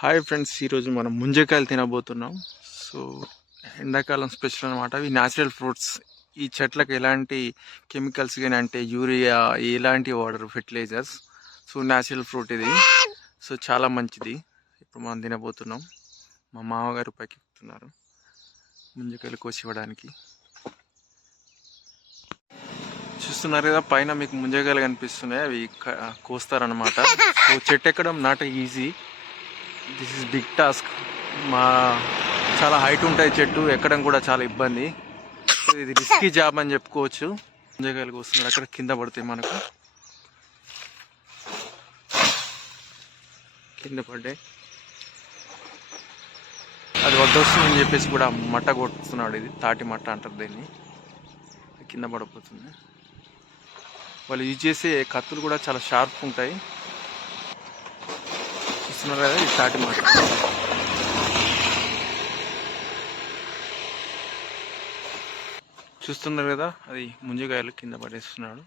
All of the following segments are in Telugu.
హాయ్ ఫ్రెండ్స్, ఈరోజు మనం ముంజకాయలు తినబోతున్నాం. సో ఎండాకాలం స్పెషల్ అనమాట. ఇవి న్యాచురల్ ఫ్రూట్స్. ఈ చెట్లకు ఎలాంటి కెమికల్స్ కానీ అంటే యూరియా ఎలాంటి water fertilizers. So natural fruit ఇది. సో చాలా మంచిది. ఇప్పుడు మనం తినబోతున్నాం. మా మామగారు పైకి ఎక్కుతున్నారు ముంజకాయలు కోసి ఇవ్వడానికి. చూస్తున్నారు కదా, పైన మీకు ముంజకాయలు కనిపిస్తున్నాయి. అవి కోస్తారనమాట. సో చెట్టు ఎక్కడం not easy. This is big task. చాలా హైట్ ఉంటుంది చెట్టు, ఎక్కడం కూడా చాలా ఇబ్బంది. సో ఇది రిస్కీ జాబ్ అని చెప్పుకోవచ్చు. ముంజకాయలకు వస్తున్నారు, అక్కడ కింద పడతాయి, మనకు కింద పడ్డాయి. అది వద్దొస్తుందని చెప్పేసి కూడా మట్ట కొట్టుతున్నాడు. ఇది తాటి మట్ట అంటారు దీన్ని. కింద పడిపోతుంది. వాళ్ళు యూజ్ చేసే కత్తులు కూడా చాలా షార్ప్ ఉంటాయి. చూస్తున్నారు కదా, ఇది తాటి మట్ట. చూస్తున్నారు కదా, అది ముంజకాయలు కింద పడేస్తున్నాడు.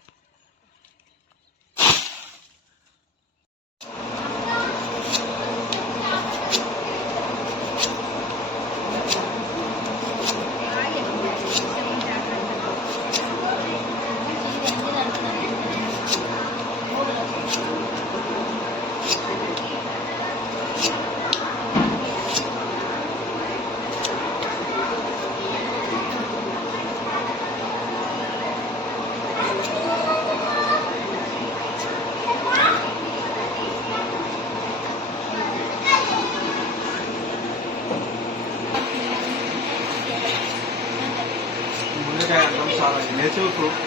ముంజకాయ అంటాం, చాలా నేచురల్ ఫ్రూట్.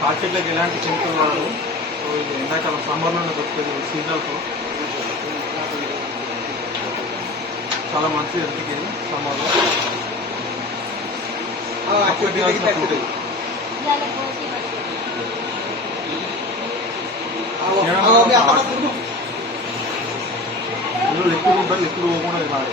తాటి చెట్లకు ఎలాంటి కెమికల్ వాడదు. సో ఇది ఎండాకాలం సమ్మర్లోనే దొరుకుతుంది. సీజనల్ ఫ్రూట్ చాలా మంచిది హెల్త్కి. సమ్మర్లో ఫ్రూట్ ఇది. ఇందులో లిక్విడ్ ఉంటుంది, లిక్విడ్ పోకుండా తినాలి.